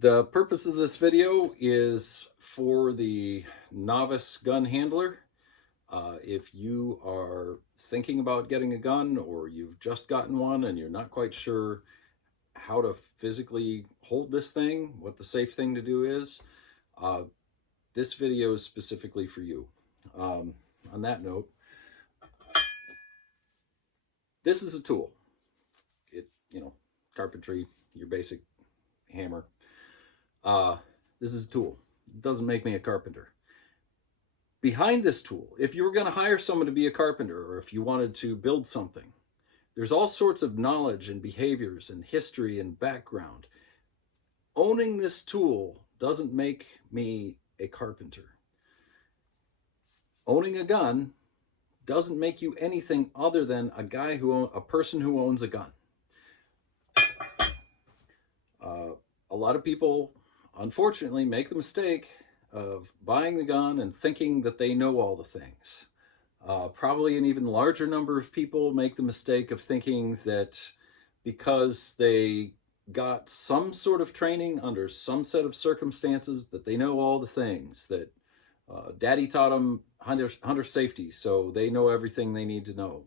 The purpose of this video is for the novice gun handler. If you are thinking about getting a gun or you've just gotten one and you're not quite sure how to physically hold this thing, what the safe thing to do is, uh, this video is specifically for you. On that note, this is a tool. Carpentry, your basic hammer. Uh, this is a tool. It doesn't make me a carpenter. Behind this tool, if you were going to hire someone to be a carpenter or if you wanted to build something, there's all sorts of knowledge and behaviors and history and background. Owning this tool doesn't make me a carpenter. Owning a gun doesn't make you anything other than a person who owns a gun. A lot of people, unfortunately, make the mistake of buying the gun and thinking that they know all the things. Probably an even larger number of people make the mistake of thinking that because they got some sort of training under some set of circumstances that they know all the things, that daddy taught them hunter safety, so they know everything they need to know.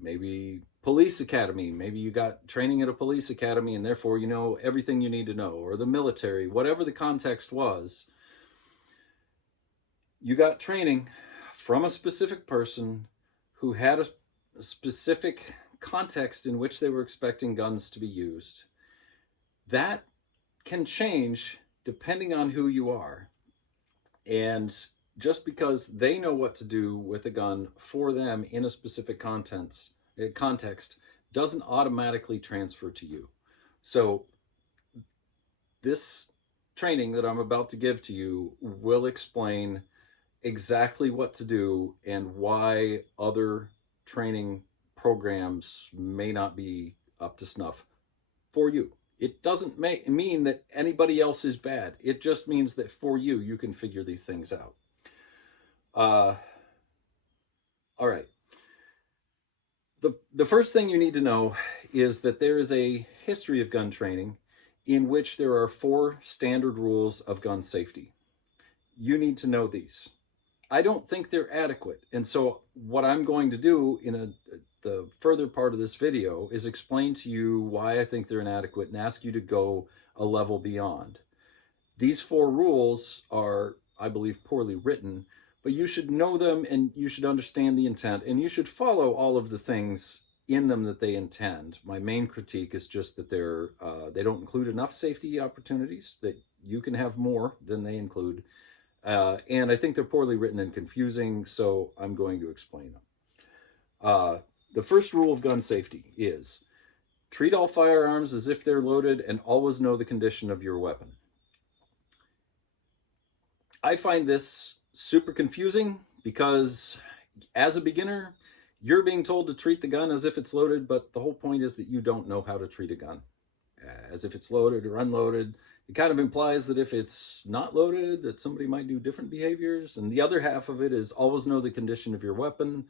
Maybe police academy, maybe you got training at a police academy and therefore you know everything you need to know, or the military, whatever the context was. You got training from a specific person who had a specific context in which they were expecting guns to be used. That can change depending on who you are. And just because they know what to do with a gun for them in a specific context doesn't automatically transfer to you. So this training that I'm about to give to you will explain exactly what to do and why other training programs may not be up to snuff for you. It doesn't mean that anybody else is bad. It just means that for you, you can figure these things out. All right. The first thing you need to know is that there is a history of gun training in which there are 4 standard rules of gun safety. You need to know these. I don't think they're adequate. And so what I'm going to do in the further part of this video is explain to you why I think they're inadequate and ask you to go a level beyond. These 4 rules are, I believe, poorly written, but you should know them and you should understand the intent and you should follow all of the things in them that they intend. My main critique is just that they don't include enough safety opportunities, that you can have more than they include. And I think they're poorly written and confusing, so I'm going to explain them. The first rule of gun safety is treat all firearms as if they're loaded and always know the condition of your weapon. I find this super confusing because as a beginner, you're being told to treat the gun as if it's loaded, but the whole point is that you don't know how to treat a gun as if it's loaded or unloaded. It kind of implies that if it's not loaded, that somebody might do different behaviors. And the other half of it is always know the condition of your weapon.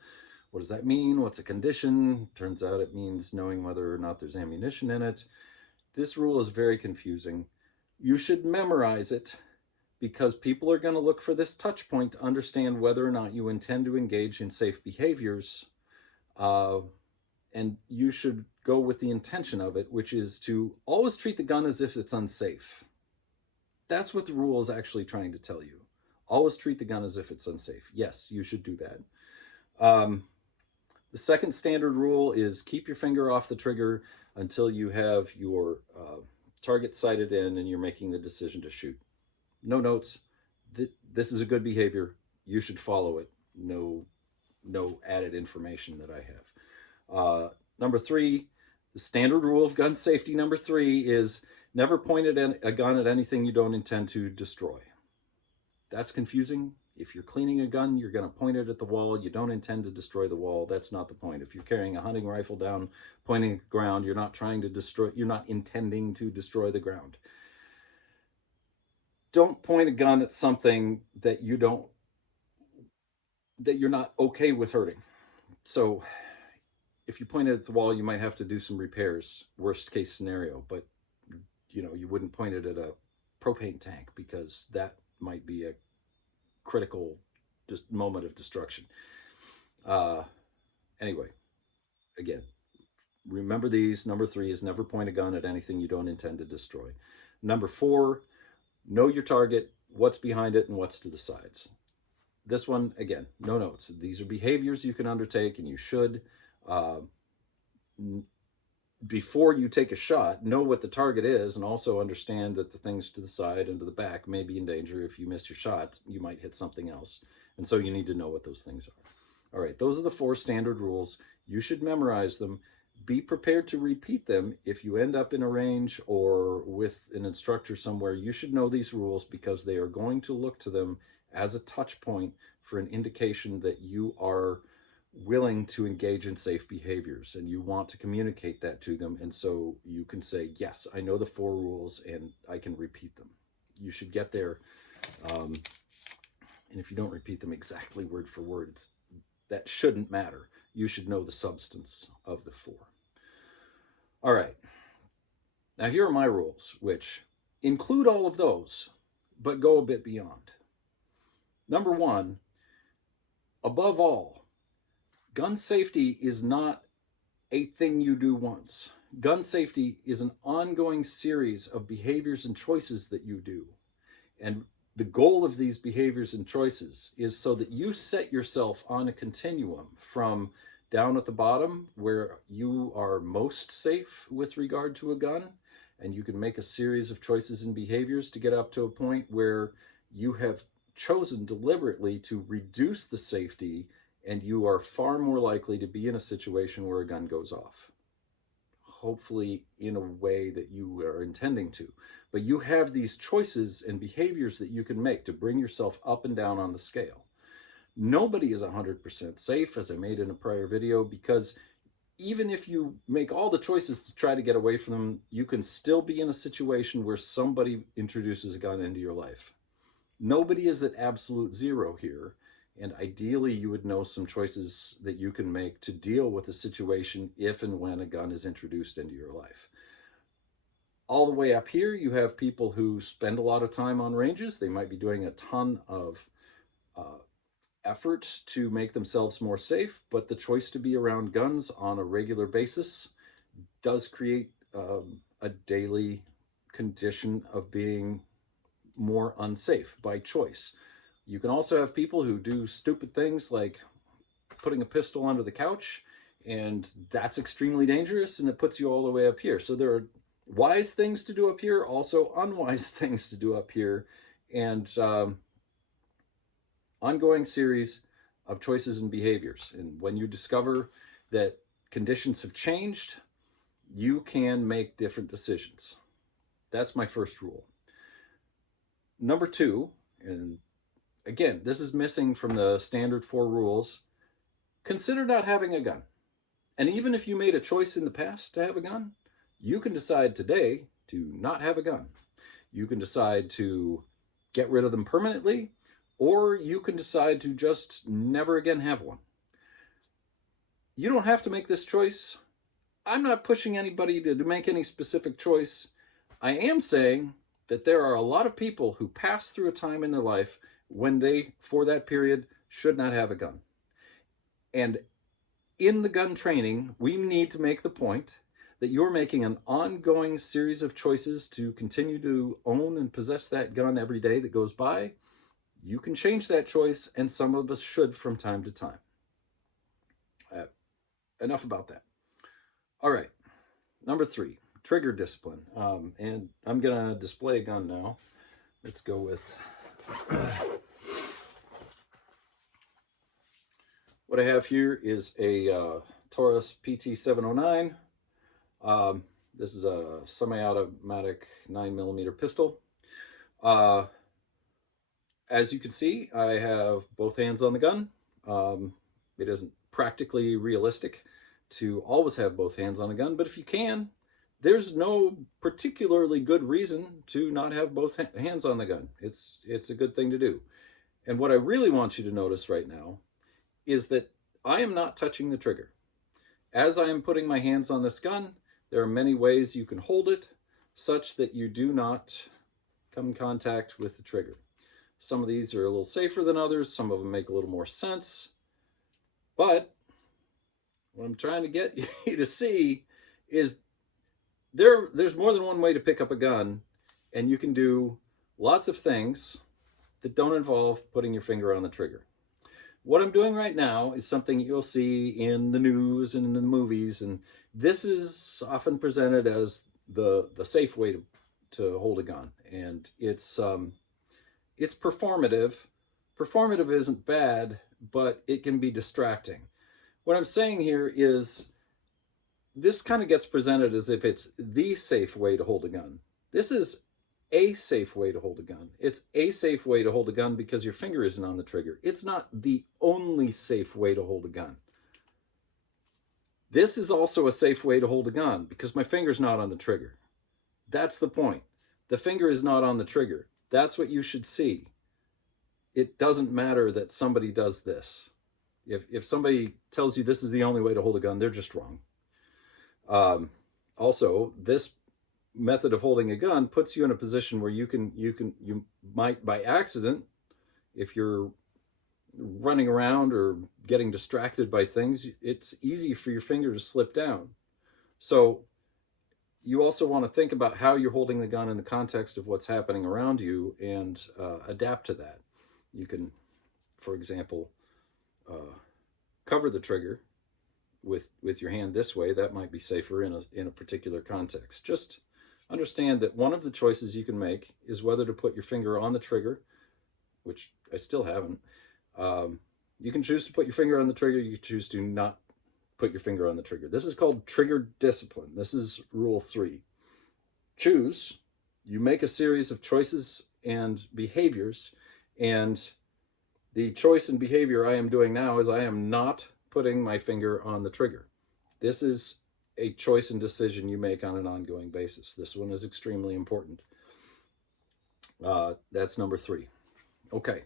What does that mean? What's a condition? Turns out it means knowing whether or not there's ammunition in it. This rule is very confusing. You should memorize it because people are going to look for this touch point to understand whether or not you intend to engage in safe behaviors. And you should go with the intention of it, which is to always treat the gun as if it's unsafe. That's what the rule is actually trying to tell you. Always treat the gun as if it's unsafe. Yes, you should do that. The second standard rule is keep your finger off the trigger until you have your target sighted in and you're making the decision to shoot. No notes. This is a good behavior. You should follow it. No added information that I have. Number 3, the standard rule of gun safety number 3 is never point a gun at anything you don't intend to destroy. That's confusing. If you're cleaning a gun, you're going to point it at the wall. You don't intend to destroy the wall. That's not the point. If you're carrying a hunting rifle down, pointing at the ground, you're not intending to destroy the ground. Don't point a gun at something that you're not okay with hurting. So if you point it at the wall, you might have to do some repairs, worst case scenario, but you wouldn't point it at a propane tank because that might be a critical just moment of destruction. Uh, anyway, again, remember these. Number 3 is never point a gun at anything you don't intend to destroy. Number 4, know your target, what's behind it, and what's to the sides. This one, again, no notes. These are behaviors you can undertake, and you should. Uh, Before you take a shot, know what the target is, and also understand that the things to the side and to the back may be in danger. If you miss your shot, you might hit something else. And so you need to know what those things are. All right, those are the 4 standard rules. You should memorize them. Be prepared to repeat them if you end up in a range or with an instructor somewhere. You should know these rules because they are going to look to them as a touch point for an indication that you are willing to engage in safe behaviors and you want to communicate that to them. And so you can say, yes, I know the 4 rules and I can repeat them. You should get there. And if you don't repeat them exactly word for word, that shouldn't matter. You should know the substance of the 4. All right. Now here are my rules, which include all of those, but go a bit beyond. Number 1, above all, gun safety is not a thing you do once. Gun safety is an ongoing series of behaviors and choices that you do. And the goal of these behaviors and choices is so that you set yourself on a continuum from down at the bottom where you are most safe with regard to a gun, and you can make a series of choices and behaviors to get up to a point where you have chosen deliberately to reduce the safety and you are far more likely to be in a situation where a gun goes off. Hopefully in a way that you are intending to. But you have these choices and behaviors that you can make to bring yourself up and down on the scale. Nobody is 100% safe, as I made in a prior video, because even if you make all the choices to try to get away from them, you can still be in a situation where somebody introduces a gun into your life. Nobody is at absolute zero here. And ideally, you would know some choices that you can make to deal with a situation if and when a gun is introduced into your life. All the way up here, you have people who spend a lot of time on ranges. They might be doing a ton of effort to make themselves more safe, but the choice to be around guns on a regular basis does create a daily condition of being more unsafe by choice. You can also have people who do stupid things like putting a pistol under the couch, and that's extremely dangerous, and it puts you all the way up here. So there are wise things to do up here, also unwise things to do up here, and ongoing series of choices and behaviors. And when you discover that conditions have changed, you can make different decisions. That's my first rule. Number 2, and again, this is missing from the standard 4 rules. Consider not having a gun. And even if you made a choice in the past to have a gun, you can decide today to not have a gun. You can decide to get rid of them permanently, or you can decide to just never again have one. You don't have to make this choice. I'm not pushing anybody to make any specific choice. I am saying that there are a lot of people who pass through a time in their life when they, for that period, should not have a gun. And in the gun training, we need to make the point that you're making an ongoing series of choices to continue to own and possess that gun every day that goes by. You can change that choice, and some of us should from time to time. Enough about that. All right, number 3, trigger discipline. And I'm gonna display a gun now. Let's go with what I have here is a Taurus PT709. This is a semi-automatic 9mm pistol. As you can see, I have both hands on the gun. It isn't practically realistic to always have both hands on a gun, but if you can, there's no particularly good reason to not have both hands on the gun. It's a good thing to do. And what I really want you to notice right now is that I am not touching the trigger. As I am putting my hands on this gun, there are many ways you can hold it. such that you do not come in contact with the trigger. Some of these are a little safer than others. Some of them make a little more sense. But what I'm trying to get you to see is there's more than one way to pick up a gun, and you can do lots of things that don't involve putting your finger on the trigger. What I'm doing right now is something you'll see in the news and in the movies, and this is often presented as the safe way to hold a gun, and it's performative. Performative isn't bad, but it can be distracting. What I'm saying here is this kind of gets presented as if it's the safe way to hold a gun. This is a safe way to hold a gun. It's a safe way to hold a gun because your finger isn't on the trigger. It's not the only safe way to hold a gun. This is also a safe way to hold a gun because my finger's not on the trigger. That's the point. The finger is not on the trigger. That's what you should see. It doesn't matter that somebody does this. If somebody tells you this is the only way to hold a gun, they're just wrong. Also, this method of holding a gun puts you in a position where you might by accident, if you're running around or getting distracted by things, it's easy for your finger to slip down. So you also want to think about how you're holding the gun in the context of what's happening around you and adapt to that. You can, for example, cover the trigger with your hand this way. That might be safer in a particular context. Just understand that one of the choices you can make is whether to put your finger on the trigger, which I still haven't. You can choose to put your finger on the trigger. You can choose to not put your finger on the trigger. This is called trigger discipline. This is rule 3. Choose. You make a series of choices and behaviors, and the choice and behavior I am doing now is I am not putting my finger on the trigger. This is a choice and decision you make on an ongoing basis. This one is extremely important. That's number 3. Okay.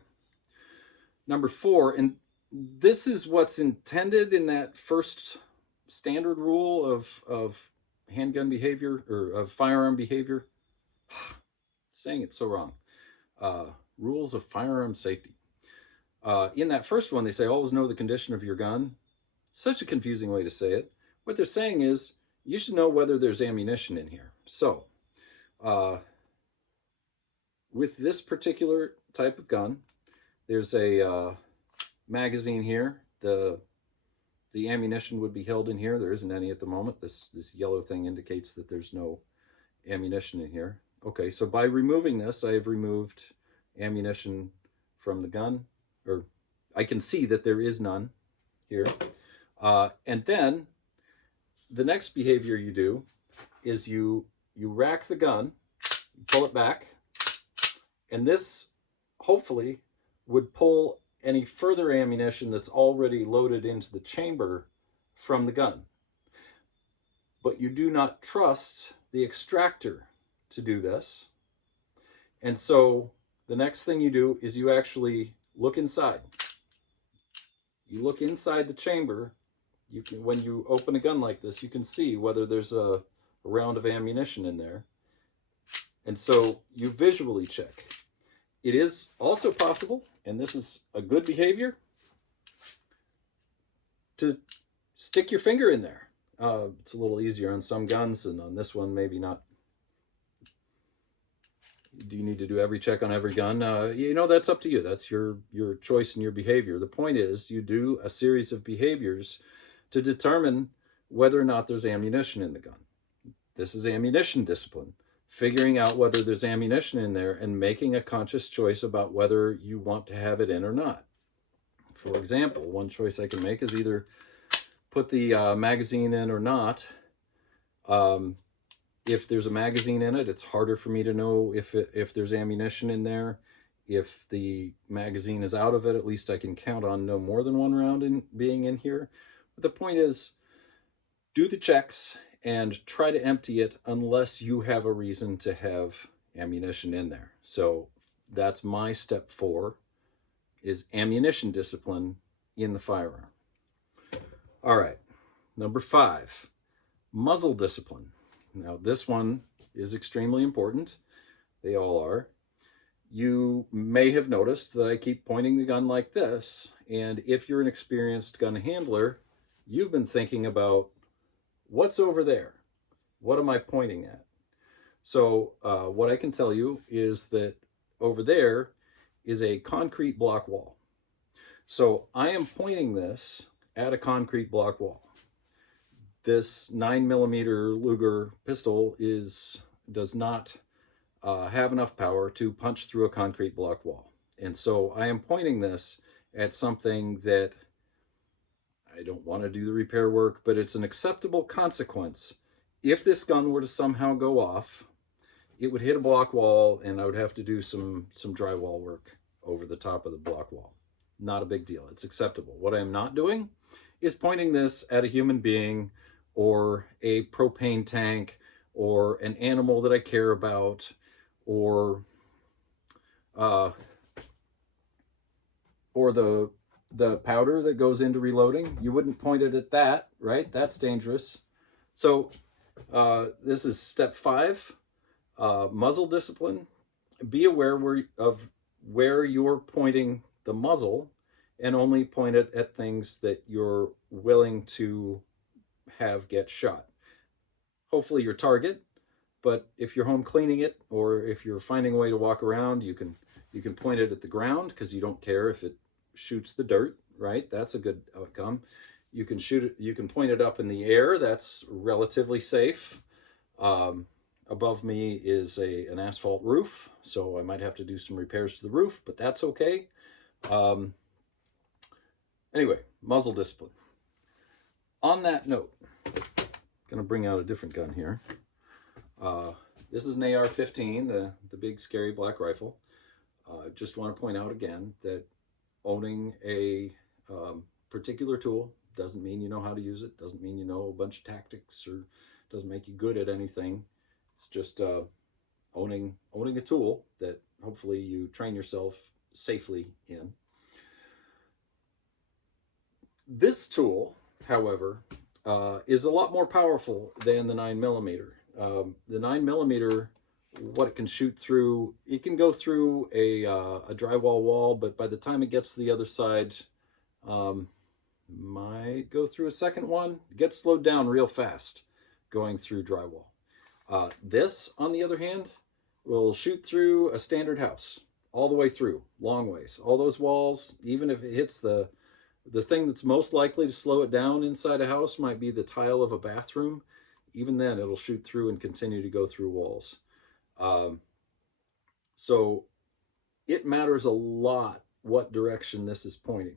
Number 4, and this is what's intended in that first standard rule of handgun behavior, or of firearm behavior. Saying it so wrong. Rules of firearm safety. In that first one, they say always know the condition of your gun. Such a confusing way to say it. What they're saying is you should know whether there's ammunition in here. So, with this particular type of gun, there's a magazine here. The ammunition would be held in here. There isn't any at the moment. This yellow thing indicates that there's no ammunition in here. Okay, so by removing this, I have removed ammunition from the gun, or I can see that there is none here. And then the next behavior you do is you rack the gun, you pull it back, and this hopefully would pull any further ammunition that's already loaded into the chamber from the gun. But you do not trust the extractor to do this. And so the next thing you do is you actually look inside. You look inside the chamber. You can, when you open a gun like this, you can see whether there's a round of ammunition in there. And so you visually check. It is also possible, and this is a good behavior, to stick your finger in there. It's a little easier on some guns, and on this one maybe not. Do you need to do every check on every gun? You know, that's up to you. That's your choice and your behavior. The point is you do a series of behaviors to determine whether or not there's ammunition in the gun. This is ammunition discipline. Figuring out whether there's ammunition in there and making a conscious choice about whether you want to have it in or not. For example, one choice I can make is either put the magazine in or not. If there's a magazine in it, it's harder for me to know if there's ammunition in there. If the magazine is out of it, at least I can count on no more than one round being in here. But the point is, do the checks and try to empty it unless you have a reason to have ammunition in there. So that's my step 4, is ammunition discipline in the firearm. All right, number 5, muzzle discipline. Now this one is extremely important. They all are. You may have noticed that I keep pointing the gun like this. And if you're an experienced gun handler, you've been thinking about what's over there? What am I pointing at? So, what I can tell you is that over there is a concrete block wall. So, I am pointing this at a concrete block wall. This 9mm Luger pistol does not have enough power to punch through a concrete block wall. And so I am pointing this at something that I don't want to do the repair work, but it's an acceptable consequence. If this gun were to somehow go off, it would hit a block wall and I would have to do some drywall work over the top of the block wall. Not a big deal. It's acceptable. What I am not doing is pointing this at a human being or a propane tank or an animal that I care about or uh, or the powder that goes into reloading. You wouldn't point it at that, right? That's dangerous. So this is step 5, muzzle discipline. Be aware of where you're pointing the muzzle and only point it at things that you're willing to have get shot. Hopefully your target, but if you're home cleaning it or if you're finding a way to walk around, you can point it at the ground because you don't care if it shoots the dirt, right? That's a good outcome. You can shoot it, you can point it up in the air. That's relatively safe. Above me is an asphalt roof, so I might have to do some repairs to the roof, but that's okay. Um, anyway, muzzle discipline. On that note, I'm going to bring out a different gun here. This is an AR-15, the big scary black rifle. Just want to point out again that owning a particular tool doesn't mean you know how to use it, doesn't mean you know a bunch of tactics, or doesn't make you good at anything. It's just owning a tool that hopefully you train yourself safely in. This tool, however, is a lot more powerful than the 9mm. The 9mm, what it can shoot through, it can go through a drywall wall, but by the time it gets to the other side, might go through a second one. It gets slowed down real fast going through drywall. This, on the other hand, will shoot through a standard house all the way through, long ways. All those walls, even if it hits the thing that's most likely to slow it down inside a house might be the tile of a bathroom. Even then, it'll shoot through and continue to go through walls. So it matters a lot what direction this is pointing.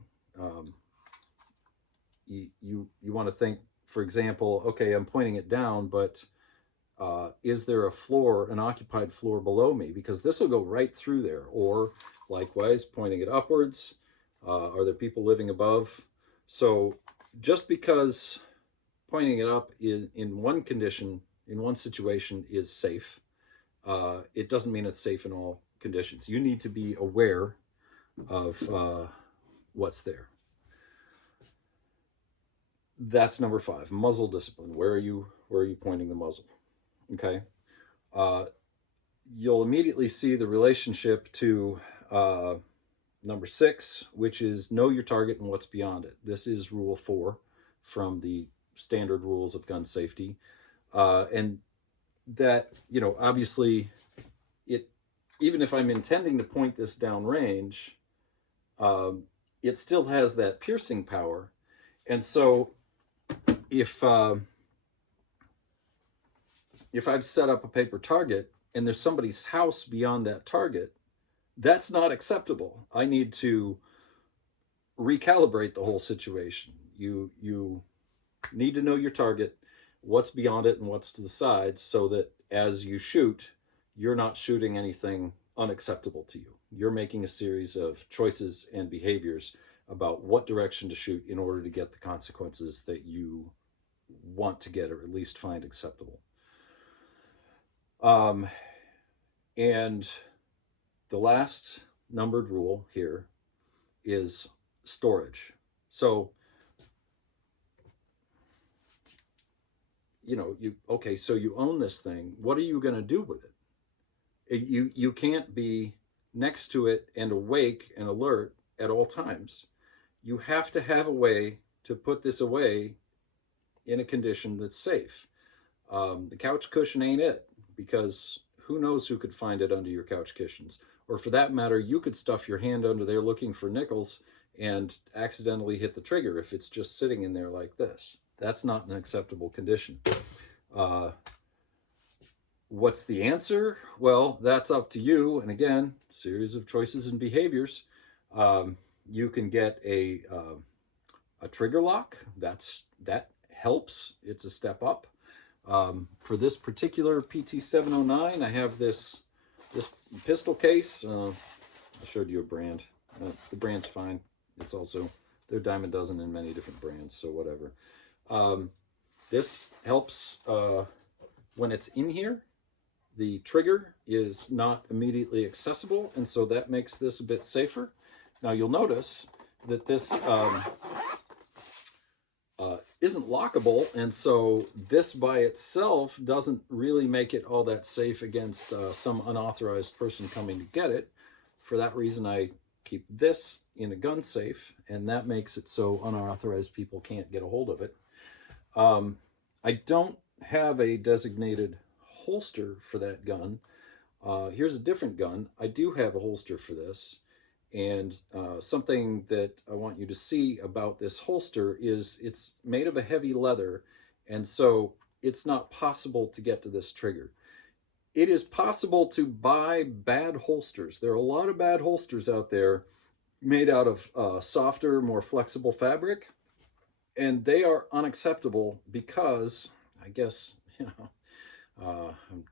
You want to think, for example, okay, I'm pointing it down, but is there a floor, an occupied floor below me? Because this will go right through there. Or likewise, pointing it upwards. Are there people living above? So just because pointing it up in one condition, in one situation is safe, it doesn't mean it's safe in all conditions. You need to be aware of what's there. That's number 5, muzzle discipline. Where are you pointing the muzzle? Okay. You'll immediately see the relationship to number 6, which is know your target and what's beyond it. This is rule 4 from the standard rules of gun safety. And that, obviously even if I'm intending to point this downrange, it still has that piercing power. And so if I've set up a paper target and there's somebody's house beyond that target, that's not acceptable. I need to recalibrate the whole situation. You need to know your target, what's beyond it and what's to the side, so that as you shoot, you're not shooting anything unacceptable to you. You're making a series of choices and behaviors about what direction to shoot in order to get the consequences that you want to get, or at least find acceptable. And the last numbered rule here is storage. So, okay, so you own this thing. What are you going to do with it? You can't be next to it and awake and alert at all times. You have to have a way to put this away in a condition that's safe. The couch cushion ain't it, because who knows who could find it under your couch cushions. Or for that matter, you could stuff your hand under there looking for nickels and accidentally hit the trigger if it's just sitting in there like this. That's not an acceptable condition. Uh, what's the answer? Well, that's up to you. And again, series of choices and behaviors. You can get a trigger lock. That helps. It's a step up. For this particular PT709, I have this pistol case. I showed you a brand. The brand's fine. It's also, they're a dime a dozen in many different brands, so whatever. This helps when it's in here. The trigger is not immediately accessible, and so that makes this a bit safer. Now you'll notice that this isn't lockable, and so this by itself doesn't really make it all that safe against some unauthorized person coming to get it. For that reason, I keep this in a gun safe, and that makes it so unauthorized people can't get a hold of it. I don't have a designated holster for that gun. Here's a different gun. I do have a holster for this. And something that I want you to see about this holster is it's made of a heavy leather, and so it's not possible to get to this trigger. It is possible to buy bad holsters. There are a lot of bad holsters out there made out of softer, more flexible fabric, and they are unacceptable because, I guess,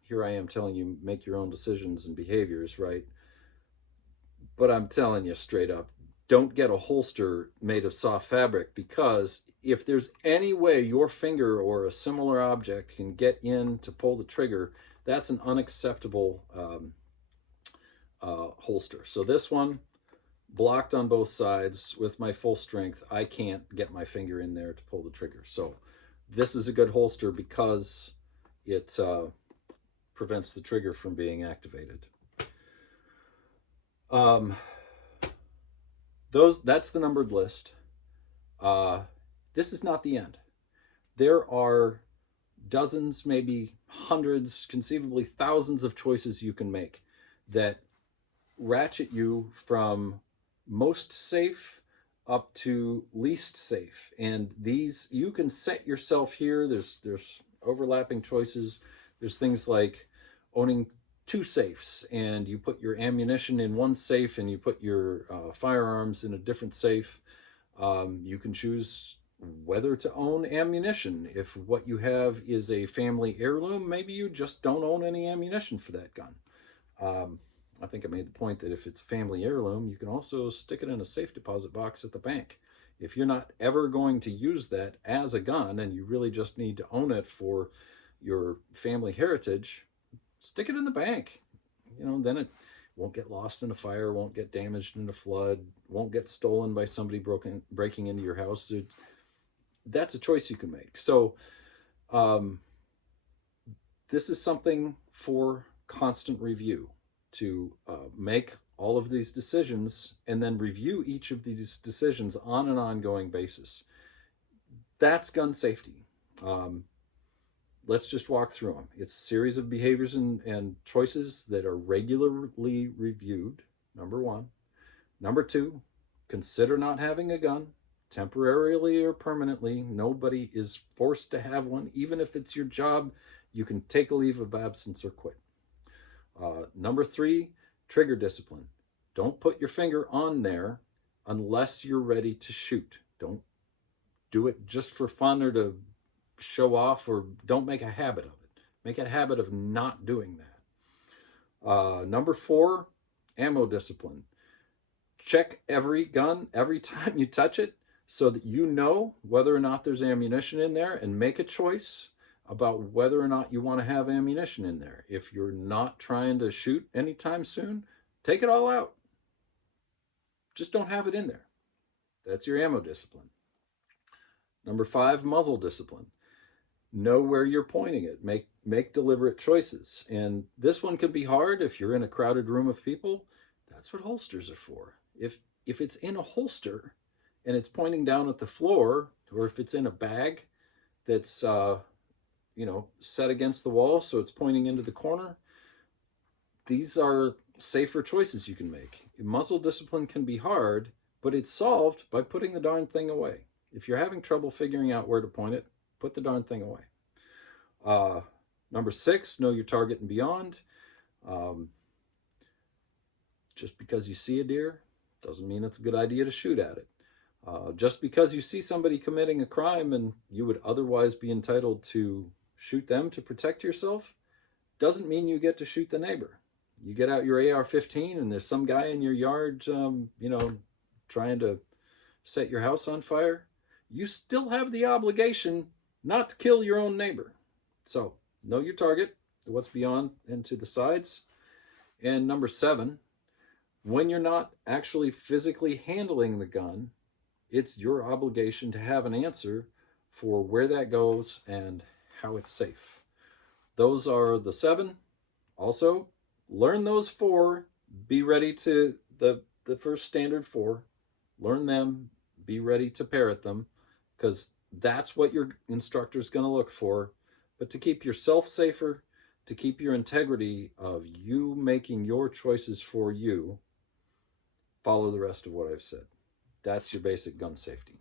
here I am telling you, make your own decisions and behaviors, right? But I'm telling you straight up, don't get a holster made of soft fabric, because if there's any way your finger or a similar object can get in to pull the trigger, that's an unacceptable holster. So this one, blocked on both sides with my full strength, I can't get my finger in there to pull the trigger. So this is a good holster because it prevents the trigger from being activated. That's the numbered list. This is not the end. There are dozens, maybe hundreds, conceivably thousands of choices you can make that ratchet you from most safe up to least safe. And these, you can set yourself here. There's overlapping choices. There's things like owning two safes, and you put your ammunition in one safe and you put your firearms in a different safe. You can choose whether to own ammunition. If what you have is a family heirloom, maybe you just don't own any ammunition for that gun. I think I made the point that if it's family heirloom, you can also stick it in a safe deposit box at the bank. If you're not ever going to use that as a gun and you really just need to own it for your family heritage, stick it in the bank. Then it won't get lost in a fire, won't get damaged in a flood, won't get stolen by somebody breaking into your house. That's a choice you can make. So this is something for constant review, to make all of these decisions and then review each of these decisions on an ongoing basis. That's gun safety. Let's just walk through them. It's a series of behaviors and choices that are regularly reviewed, number one. Number two, consider not having a gun, temporarily or permanently. Nobody is forced to have one. Even if it's your job, you can take a leave of absence or quit. Number three, trigger discipline. Don't put your finger on there unless you're ready to shoot. Don't do it just for fun or to show off, or don't make a habit of it. Make a habit of not doing that. Number four, ammo discipline. Check every gun every time you touch it so that you know whether or not there's ammunition in there, and make a choice about whether or not you want to have ammunition in there. If you're not trying to shoot anytime soon, take it all out. Just don't have it in there. That's your ammo discipline. Number five, muzzle discipline. Know where you're pointing it. Make deliberate choices. And this one can be hard if you're in a crowded room of people. That's what holsters are for. If it's in a holster and it's pointing down at the floor, or if it's in a bag that's set against the wall so it's pointing into the corner, these are safer choices you can make. Muzzle discipline can be hard, but it's solved by putting the darn thing away. If you're having trouble figuring out where to point it, put the darn thing away. Number 6, know your target and beyond. Um, just because you see a deer doesn't mean it's a good idea to shoot at it. Just because you see somebody committing a crime and you would otherwise be entitled to shoot them to protect yourself doesn't mean you get to shoot the neighbor. You get out your AR-15 and there's some guy in your yard, trying to set your house on fire. You still have the obligation not to kill your own neighbor. So know your target, what's beyond and to the sides. And number 7, when you're not actually physically handling the gun, it's your obligation to have an answer for where that goes and how it's safe. Those are the 7. Also, learn those 4. Be ready to the first standard 4. Learn them. Be ready to parrot them, because that's what your instructor is going to look for. But to keep yourself safer, to keep your integrity of you making your choices for you, follow the rest of what I've said. That's your basic gun safety.